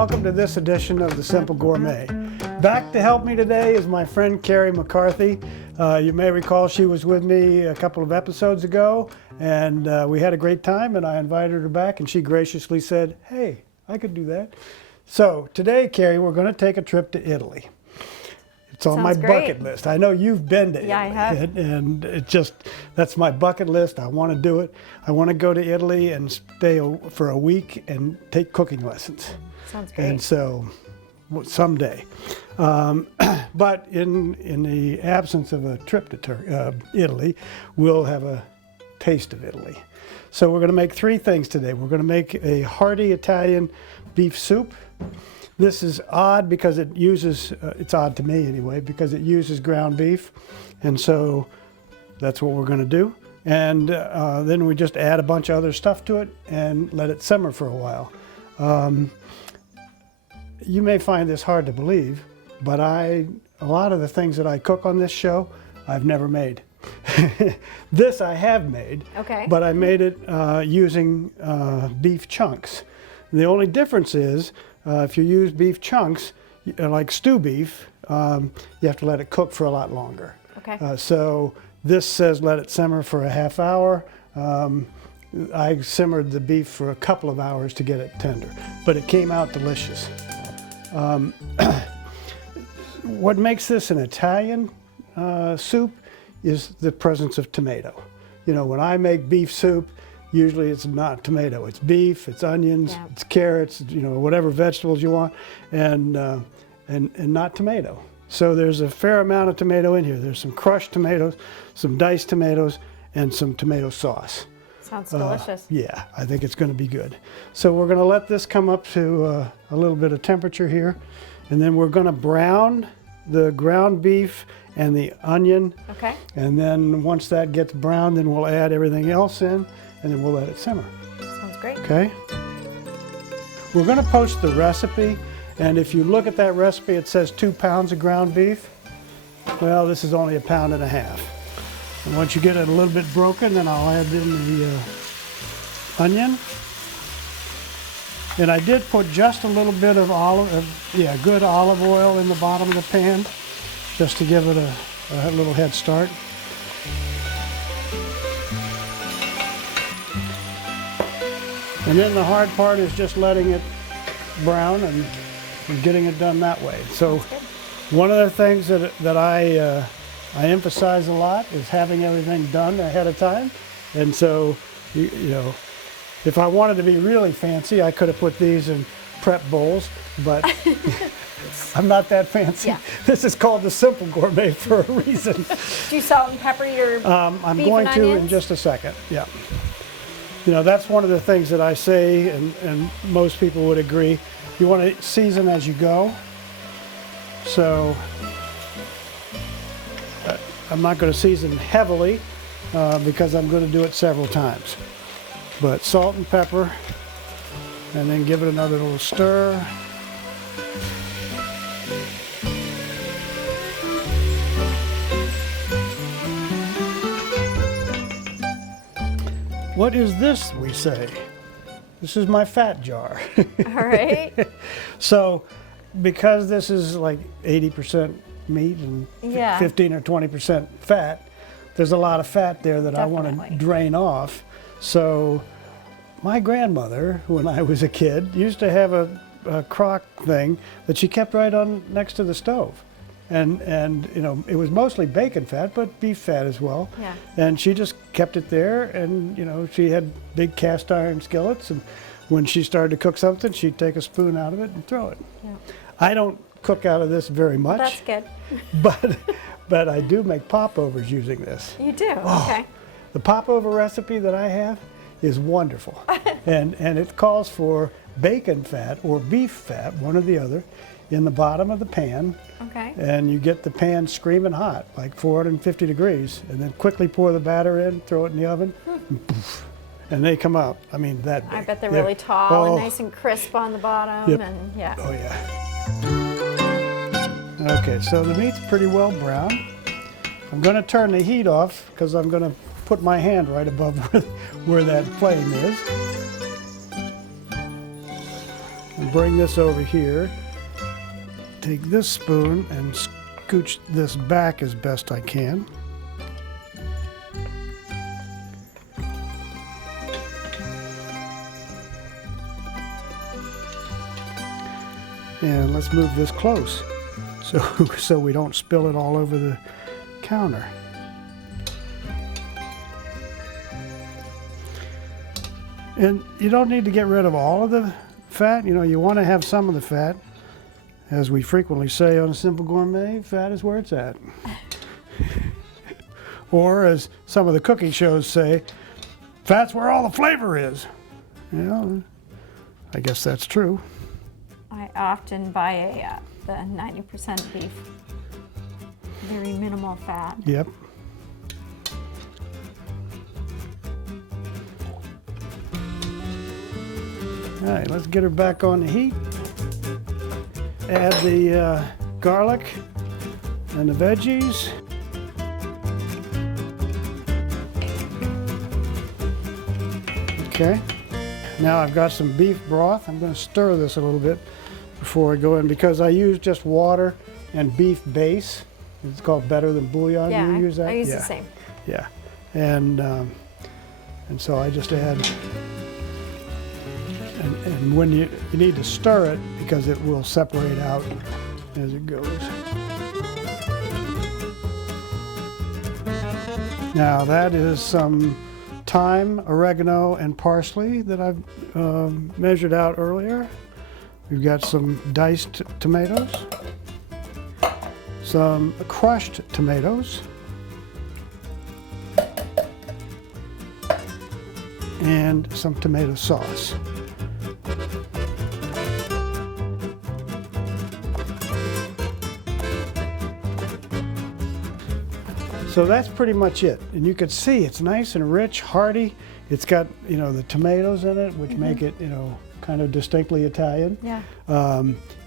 welcome to this edition of The Simple Gourmet. Back to help me today is my friend Karri McCarthy. You may recall she was with me a couple of episodes ago, and we had a great time, and I invited her back, and she graciously said, hey, I could do that. So today, Karri, we're going to take a trip to Italy. It's on my bucket list. I know you've been to Italy. Yeah, I have. And that's my bucket list. I want to do it. I want to go to Italy and stay for a week and take cooking lessons. Sounds great. And so, someday. But in the absence of a trip to Italy, we'll have a taste of Italy. So we're going to make three things today. We're going to make a hearty Italian beef soup. This is odd because it uses, it's odd to me anyway, because it uses ground beef. And so that's what we're going to do. And then we just add a bunch of other stuff to it and let it simmer for a while. You may find this hard to believe, but a lot of the things that I cook on this show, I've never made. This I have made, okay. But I made it using beef chunks. The only difference is if you use beef chunks, like stew beef, you have to let it cook for a lot longer. Okay. So this says let it simmer for a half hour. I simmered the beef for a couple of hours to get it tender, but it came out delicious. What makes this an Italian soup is the presence of tomato. You know, when I make beef soup, usually it's not tomato. It's beef, it's onions, yeah. It's carrots, you know, whatever vegetables you want, and not tomato. So there's a fair amount of tomato in here. There's some crushed tomatoes, some diced tomatoes, and some tomato sauce. Sounds delicious. Yeah, I think it's going to be good. So we're going to let this come up to a little bit of temperature here, and then we're going to brown the ground beef and the onion. Okay. And then once that gets brown, then we'll add everything else in, and then we'll let it simmer. Sounds great. Okay? We're going to post the recipe, and if you look at that recipe, it says 2 pounds of ground beef. Well, this is only 1.5 pounds. And once you get it a little bit broken, then I'll add in the onion. And I did put just a little bit of good olive oil in the bottom of the pan, just to give it a little head start. And then the hard part is just letting it brown and getting it done that way. So one of the things that I emphasize a lot is having everything done ahead of time. And so, you know, if I wanted to be really fancy, I could have put these in prep bowls, but I'm not that fancy. Yeah. This is called the Simple Gourmet for a reason. Do you salt and pepper your I'm beef going and to onions? in just a second, yeah. You know, that's one of the things that I say, and most people would agree. You want to season as you go. So I'm not going to season heavily because I'm going to do it several times. But salt and pepper, and then give it another little stir. What is this, we say? This is my fat jar. All right. So, because this is like 80% meat and Yeah. 15 or 20% fat, there's a lot of fat there that Definitely. I want to drain off. So, my grandmother, when I was a kid, used to have a crock thing that she kept right on next to the stove. And you know, it was mostly bacon fat, but beef fat as well. Yeah. And she just kept it there, and you know, she had big cast iron skillets, and when she started to cook something, she'd take a spoon out of it and throw it. Yeah. I don't cook out of this very much, That's good. but I do make popovers using this. You do? Oh. Okay. The popover recipe that I have is wonderful. and it calls for bacon fat or beef fat, one or the other, in the bottom of the pan. Okay. And you get the pan screaming hot, like 450 degrees, and then quickly pour the batter in, throw it in the oven, and poof, and they come out. I mean, that big. I bet they're really tall and Oh. nice and crisp on the bottom. Yep. And yeah. Oh yeah. Okay, so the meat's pretty well browned. I'm going to turn the heat off because I'm going to put my hand right above where that flame is. And bring this over here. Take this spoon and scooch this back as best I can. And let's move this close so we don't spill it all over the counter. And you don't need to get rid of all of the fat. You know, you want to have some of the fat. As we frequently say on Simple Gourmet, fat is where it's at. Or as some of the cooking shows say, fat's where all the flavor is. You know, I guess that's true. I often buy the 90% beef. Very minimal fat. Yep. All right, let's get her back on the heat. Add the garlic and the veggies. Okay, now I've got some beef broth. I'm going to stir this a little bit before I go in because I use just water and beef base. It's called Better Than Bouillon. Yeah, You use that? I use the same. Yeah, and so I just add, and when you need to stir it because it will separate out as it goes. Now that is some thyme, oregano, and parsley that I've measured out earlier. We've got some diced tomatoes, some crushed tomatoes, and some tomato sauce. So that's pretty much it. And you can see it's nice and rich, hearty. It's got, you know, the tomatoes in it, which make it, you know, kind of distinctly Italian. Yeah.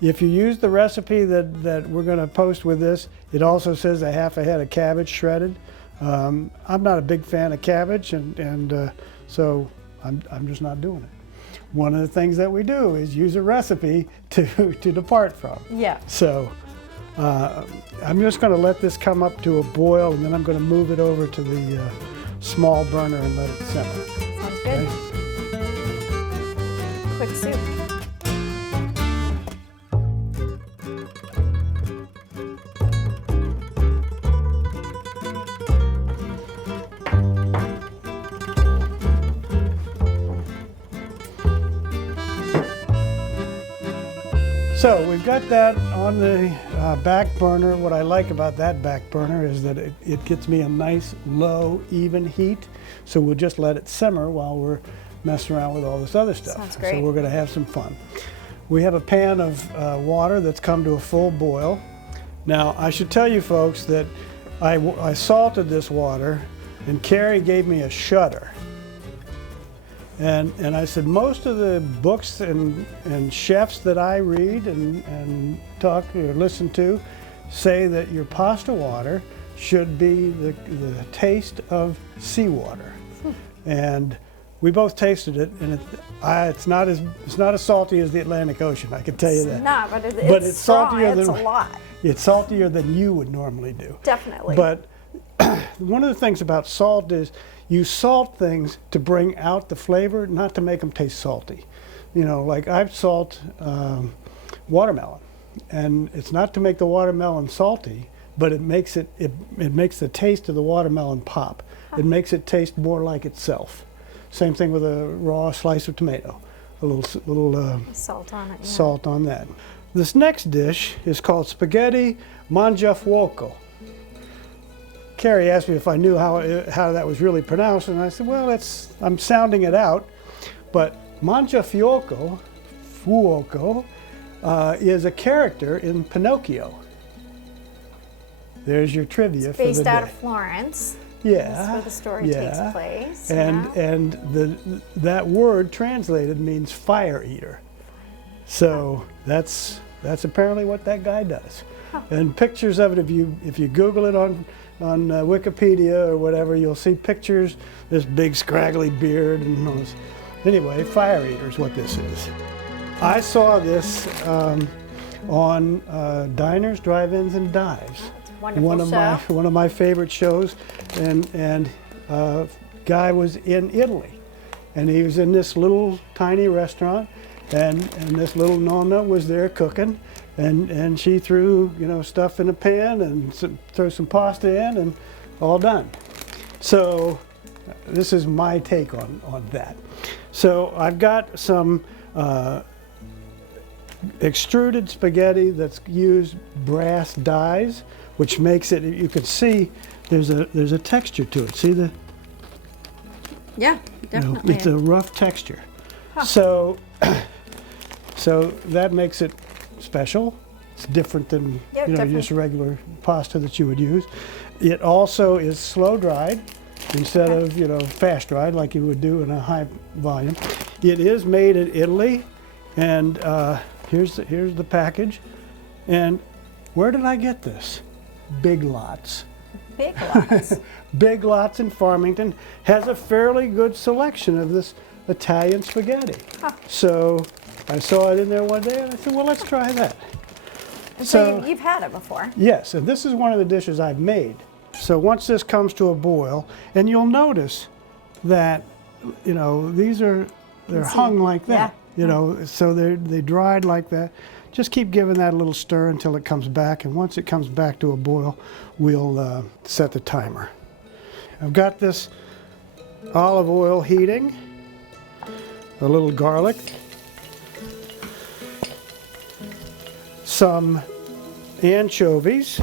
If you use the recipe that we're going to post with this, it also says a half a head of cabbage shredded. I'm not a big fan of cabbage, and so I'm just not doing it. One of the things that we do is use a recipe to depart from. Yeah. So I'm just going to let this come up to a boil, and then I'm going to move it over to the small burner and let it simmer. Sounds good. Okay? Quick soup. So we've got that on the back burner. What I like about that back burner is that it gets me a nice, low, even heat. So we'll just let it simmer while we're messing around with all this other stuff. Sounds great. So we're going to have some fun. We have a pan of water that's come to a full boil. Now, I should tell you folks that I salted this water, and Carrie gave me a shudder. And I said, most of the books and chefs that I read and talk or listen to say that your pasta water should be the taste of seawater. And we both tasted it, and it's not as salty as the Atlantic Ocean, I can tell you that. It's not, but it's strong. Saltier It's than, a lot. It's saltier than you would normally do. Definitely. But one of the things about salt is you salt things to bring out the flavor, not to make them taste salty. You know, like I salt watermelon, and it's not to make the watermelon salty, but it makes it makes the taste of the watermelon pop. It makes it taste more like itself. Same thing with a raw slice of tomato, a little salt on it. Yeah. salt on that. This next dish is called spaghetti Mangiafuoco. Carrie asked me if I knew how that was really pronounced, and I said, well, I'm sounding it out. But Mangiafuoco is a character in Pinocchio. There's your trivia for the day. Based out of Florence. Yeah. That's where the story takes place. And that word translated means fire eater. So that's apparently what that guy does. Huh. And pictures of it, if you Google it on Wikipedia or whatever, you'll see pictures. This big scraggly beard and all this. Anyway, fire eater is what this is. I saw this on Diners, Drive-Ins, and Dives. Wonderful One of my favorite shows, and guy was in Italy, and he was in this little tiny restaurant, and this little nonna was there cooking, and she threw stuff in a pan and throw some pasta in, and all done. So this is my take on that. So I've got some extruded spaghetti that's used brass dies, which makes it, you can see there's a texture to it. See the? Yeah, definitely. It's a rough texture. Huh. So that makes it special. It's different than just regular pasta that you would use. It also is slow dried instead of fast dried like you would do in a high volume. It is made in Italy, and here's the package. And where did I get this? Big Lots. Big Lots. Big Lots in Farmington has a fairly good selection of this Italian spaghetti. Huh. So I saw it in there one day, and I said, well, let's try that. And so you've had it before? Yes, and this is one of the dishes I've made. So once this comes to a boil, and you'll notice that, they're hung like that. Yeah. So they dried like that. Just keep giving that a little stir until it comes back, and once it comes back to a boil, we'll set the timer. I've got this olive oil heating, a little garlic, some anchovies.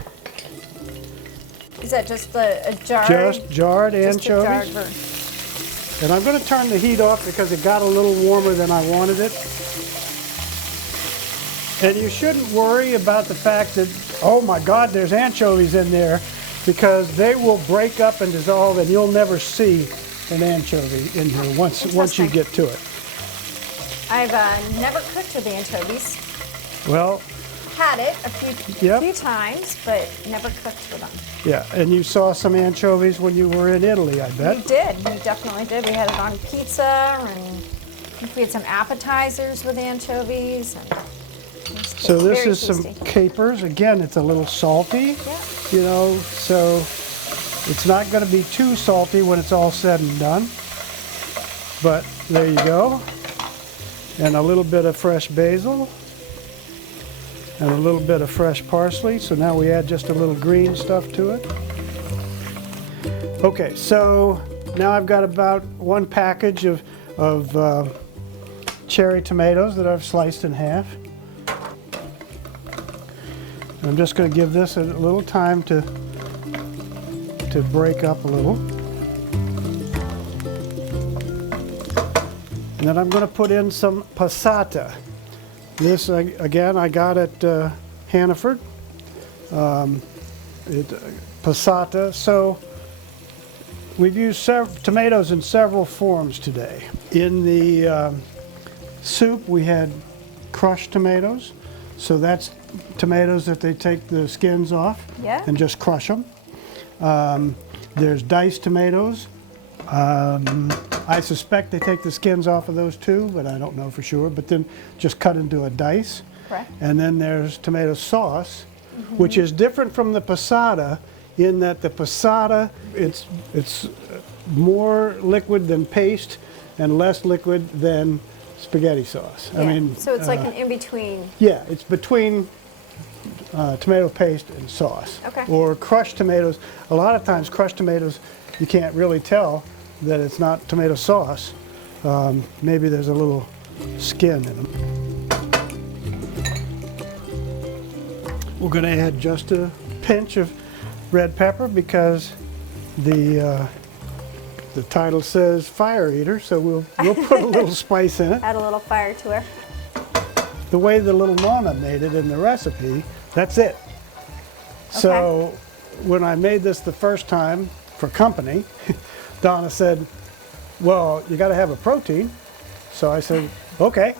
Is that just a jar? Just jarred anchovies. Just a jarred version. And I'm going to turn the heat off because it got a little warmer than I wanted it. And you shouldn't worry about the fact that, oh my God, there's anchovies in there, because they will break up and dissolve, and you'll never see an anchovy in here once you get to it. I've never cooked with anchovies. Well, had it a few times, but never cooked with them. Yeah, and you saw some anchovies when you were in Italy, I bet. We did. We definitely did. We had it on pizza, and we had some appetizers with anchovies. And so this is some capers. Again, it's a little salty, so it's not going to be too salty when it's all said and done. But there you go. And a little bit of fresh basil. And a little bit of fresh parsley. So now we add just a little green stuff to it. Okay, so now I've got about one package of cherry tomatoes that I've sliced in half. I'm just going to give this a little time to break up a little. And then I'm going to put in some passata. This, again, I got at Hannaford. Passata. So we've used tomatoes in several forms today. In the soup, we had crushed tomatoes. So that's tomatoes that they take the skins off and just crush them. There's diced tomatoes. I suspect they take the skins off of those too, but I don't know for sure. But then just cut into a dice. Correct. And then there's tomato sauce, which is different from the passata in that the passata, it's more liquid than paste and less liquid than spaghetti sauce. Yeah. I mean, so it's like an in-between. Yeah, it's between tomato paste and sauce. Okay. Or crushed tomatoes. A lot of times crushed tomatoes, you can't really tell that it's not tomato sauce. Maybe there's a little skin in them. We're going to add just a pinch of red pepper because the title says fire eater, so we'll put a little spice in it. Add a little fire to her. The way the little nonna made it in the recipe, that's it. Okay. So when I made this the first time for company, Donna said, well, you got to have a protein. So I said, okay.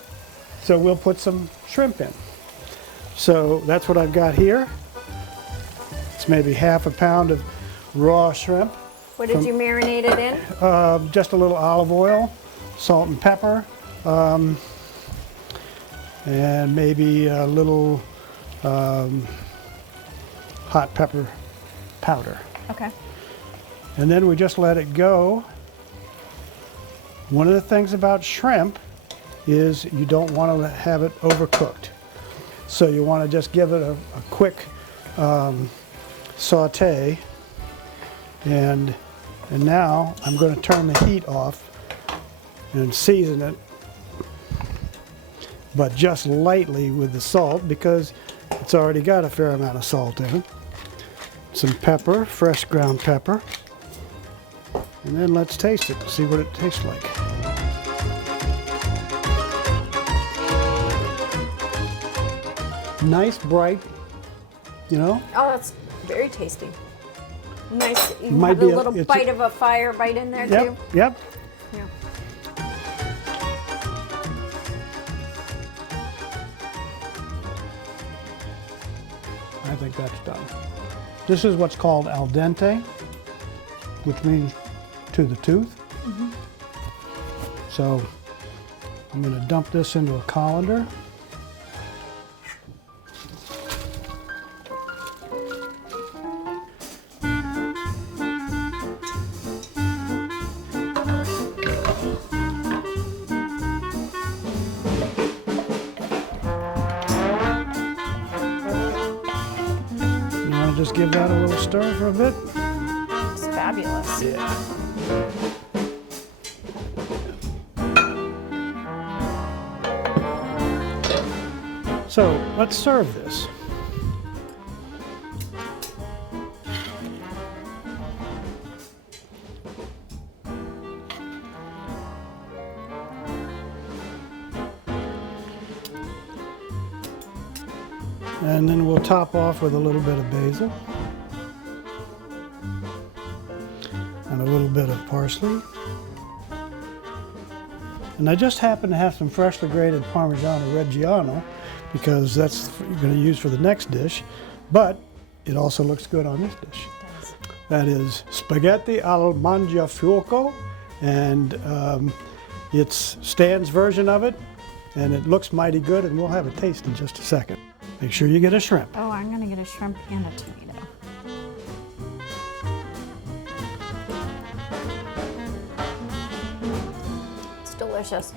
So we'll put some shrimp in. So that's what I've got here. It's maybe half a pound of raw shrimp. What did you marinate it in? Just a little olive oil, salt and pepper, and maybe a little hot pepper powder. Okay. And then we just let it go. One of the things about shrimp is you don't want to have it overcooked. So you want to just give it a quick saute. And now I'm going to turn the heat off and season it, but just lightly with the salt because it's already got a fair amount of salt in it. Some pepper, fresh ground pepper. And then let's taste it, see what it tastes like. Nice, bright, you know? Oh, that's very tasty. Nice. You Might have a be little bite of a fire bite in there too. Yep. Yeah. I think that's done. This is what's called al dente, which means to the tooth. So I'm going to dump this into a colander. Just give that a little stir for a bit. It's fabulous. Yeah. So let's serve this. And then we'll top off with a little bit of basil and a little bit of parsley. And I just happen to have some freshly grated Parmigiano Reggiano because that's what you're going to use for the next dish, but it also looks good on this dish. That is spaghetti al Mangiafuoco, and it's Stan's version of it, and it looks mighty good, and we'll have a taste in just a second. Make sure you get a shrimp. Oh, I'm going to get a shrimp and a tomato. It's delicious.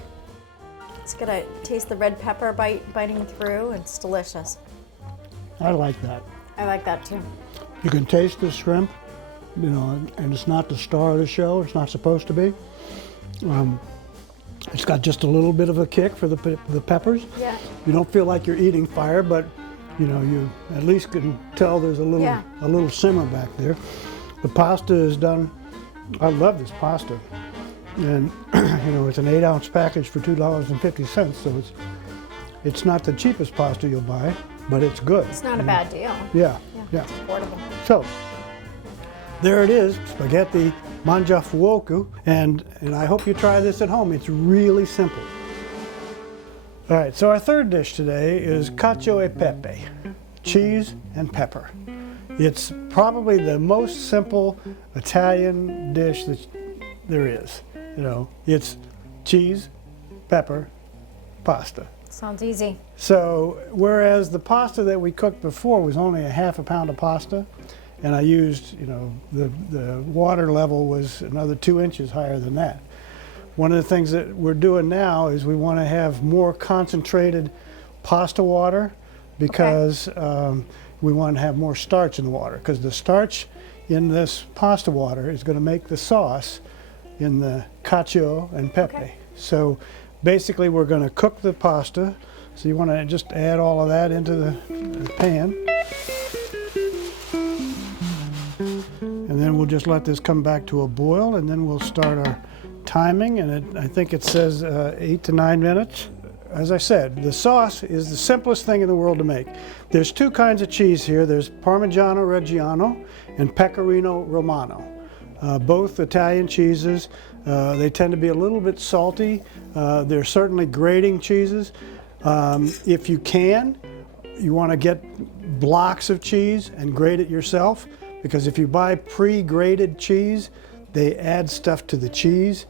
It's going to taste the red pepper biting through. It's delicious. I like that. I like that too. You can taste the shrimp, you know, and it's not the star of the show. It's not supposed to be. It's got just a little bit of a kick for the peppers. Yeah. You don't feel like you're eating fire, but you know, you at least can tell there's a little simmer back there. The pasta is done. I love this pasta, and you know, it's an 8-ounce package for $2.50. So it's not the cheapest pasta you'll buy, but it's good. It's not a bad deal. Yeah. It's affordable. So there it is, spaghetti Mangiafuoco, and I hope you try this at home. It's really simple. All right, so our third dish today is Cacio e Pepe, cheese and pepper. It's probably the most simple Italian dish that there is. You know, it's cheese, pepper, pasta. Sounds easy. So whereas the pasta that we cooked before was only a half a pound of pasta, and I used, you know, the water level was another 2 inches higher than that. One of the things that we're doing now is we want to have more concentrated pasta water because we want to have more starch in the water, because the starch in this pasta water is going to make the sauce in the cacio and pepe. Okay. So basically we're going to cook the pasta. So you want to just add all of that into the pan. And then we'll just let this come back to a boil, and then we'll start our timing, and I think it says 8 to 9 minutes. As I said, the sauce is the simplest thing in the world to make. There's two kinds of cheese here. There's Parmigiano Reggiano and Pecorino Romano. Both Italian cheeses. They tend to be a little bit salty. They're certainly grating cheeses. If you can, you want to get blocks of cheese and grate it yourself, because if you buy pre-grated cheese, they add stuff to the cheese.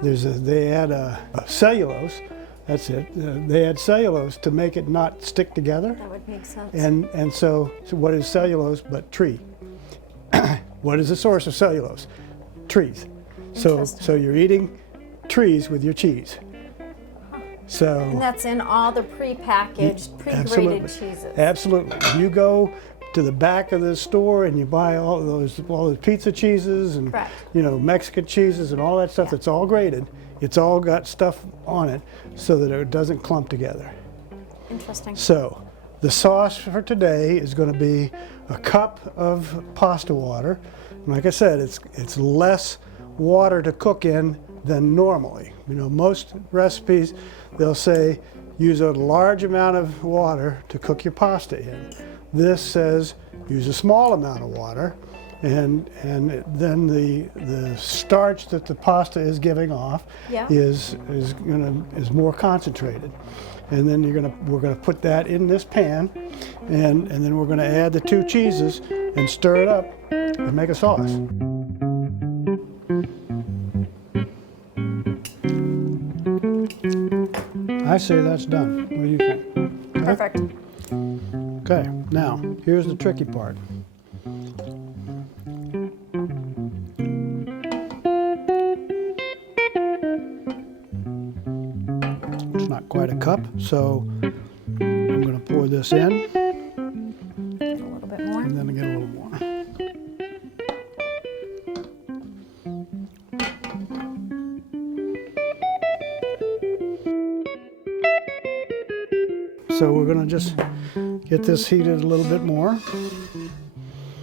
They add a cellulose, That's it. They add cellulose to make it not stick together. That would make sense. And so what is cellulose but tree? What is the source of cellulose? Trees. So you're eating trees with your cheese. So And that's in all the pre-packaged, pre-graded cheeses. Absolutely. You go to the back of the store and you buy all those pizza cheeses and Correct. Mexican cheeses and all that stuff that's all graded. It's all got stuff on it so that it doesn't clump together. Interesting. So the sauce for today is going to be a cup of pasta water. And like I said, it's less water to cook in than normally. Most recipes, they'll say use a large amount of water to cook your pasta in. This says use a small amount of water, and then the starch that the pasta is giving off is more concentrated. And then we're gonna put that in this pan, and then we're gonna add the 2 cheeses and stir it up and make a sauce. I say that's done. What do you think? Okay? Perfect. Okay, now here's the tricky part. It's not quite a cup, so I'm going to pour this in. A little bit more. And then I get a little more. So we're going to just get this heated a little bit more.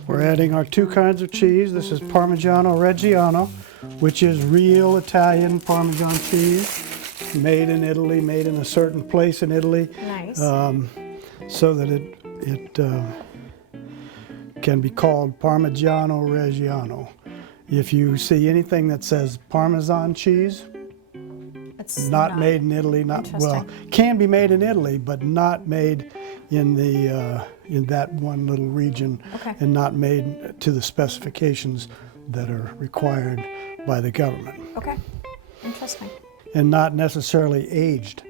We're adding our 2 kinds of cheese. This is Parmigiano Reggiano, which is real Italian Parmesan cheese, made in Italy, made in a certain place in Italy. Nice. So that it can be called Parmigiano Reggiano. If you see anything that says Parmesan cheese, It's not made in Italy, can be made in Italy, but not made in that one little region, and not made to the specifications that are required by the government. Okay, interesting. And not necessarily aged.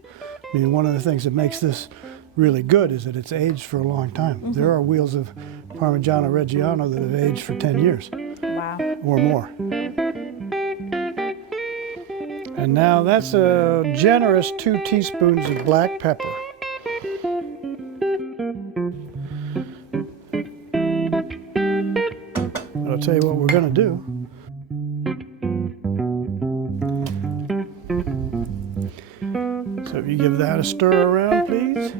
I mean, one of the things that makes this really good is that it's aged for a long time. Mm-hmm. There are wheels of Parmigiano Reggiano that have aged for 10 years Wow. or more. And now that's a generous 2 teaspoons of black pepper. I'll tell you what we're going to do. So if you give that a stir around, please.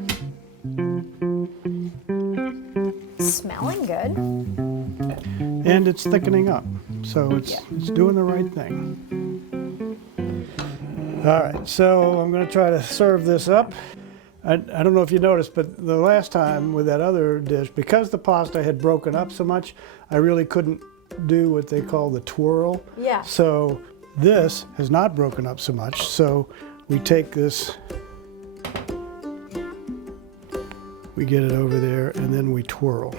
Smelling good. And it's thickening up, so it's doing the right thing. All right, so I'm going to try to serve this up. I don't know if you noticed, but the last time with that other dish, because the pasta had broken up so much, I really couldn't do what they call the twirl. Yeah. So this has not broken up so much, so we take this, we get it over there, and then we twirl.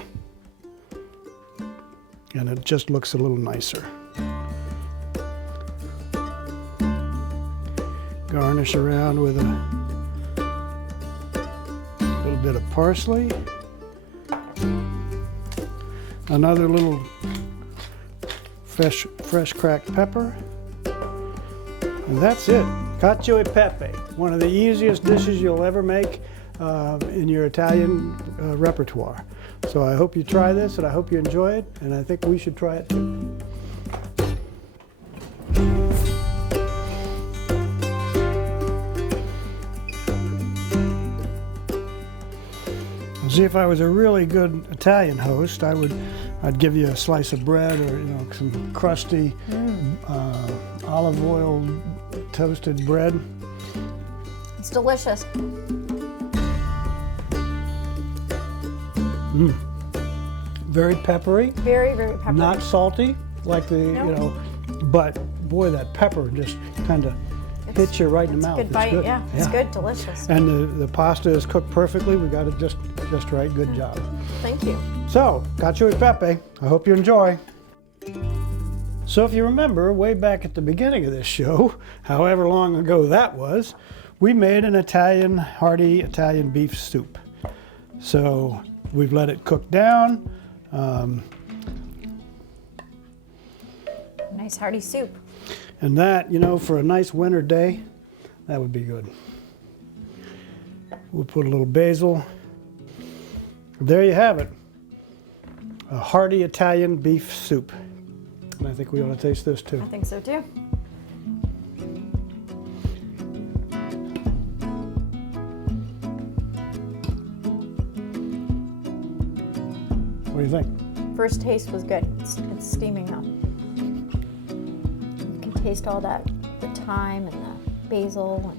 And it just looks a little nicer. Garnish around with a little bit of parsley. Another little fresh cracked pepper. And that's it. Cacio e Pepe, one of the easiest dishes you'll ever make in your Italian repertoire. So I hope you try this, and I hope you enjoy it, and I think we should try it too. See, if I was a really good Italian host, I'd give you a slice of bread, or some crusty olive oil toasted bread. It's delicious. Very peppery. Very, very peppery. Not salty like the but boy, that pepper just kind of hits you right in the mouth. It's a good bite. Good. Yeah, it's good, delicious. And the pasta is cooked perfectly. We got it just right. Good job. Thank you. So, Cacio e Pepe, I hope you enjoy. So if you remember, way back at the beginning of this show, however long ago that was, we made an hearty Italian beef soup. So we've let it cook down. Nice hearty soup. And that, you know, for a nice winter day, that would be good. We'll put a little basil. There you have it. A hearty Italian beef soup. And I think we ought to taste this too. I think so too. What do you think? First taste was good. It's steaming now. You can taste all that, the thyme and the basil.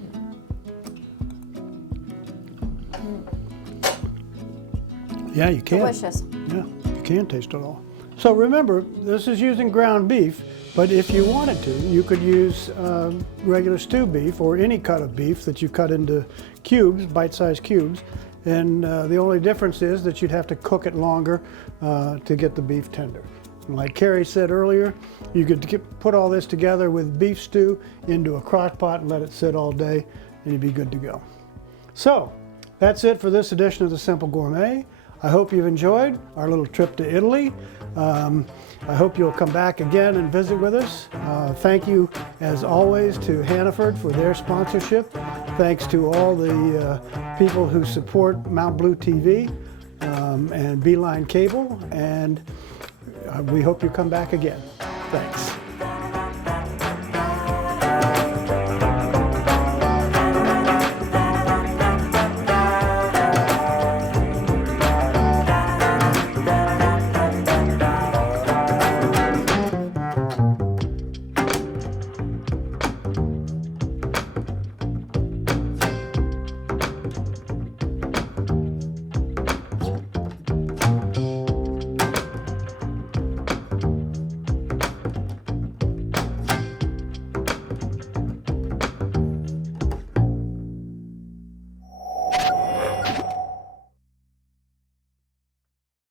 Yeah, you can. Delicious. Yeah, you can taste it all. So remember, this is using ground beef, but if you wanted to, you could use regular stew beef or any cut of beef that you cut into cubes, bite-sized cubes. And the only difference is that you'd have to cook it longer to get the beef tender. And like Carrie said earlier, you could put all this together with beef stew into a crock pot and let it sit all day, and you'd be good to go. So that's it for this edition of The Simple Gourmet. I hope you've enjoyed our little trip to Italy. I hope you'll come back again and visit with us. Thank you, as always, to Hannaford for their sponsorship. Thanks to all the people who support Mount Blue TV and Beeline Cable. And we hope you come back again. Thanks.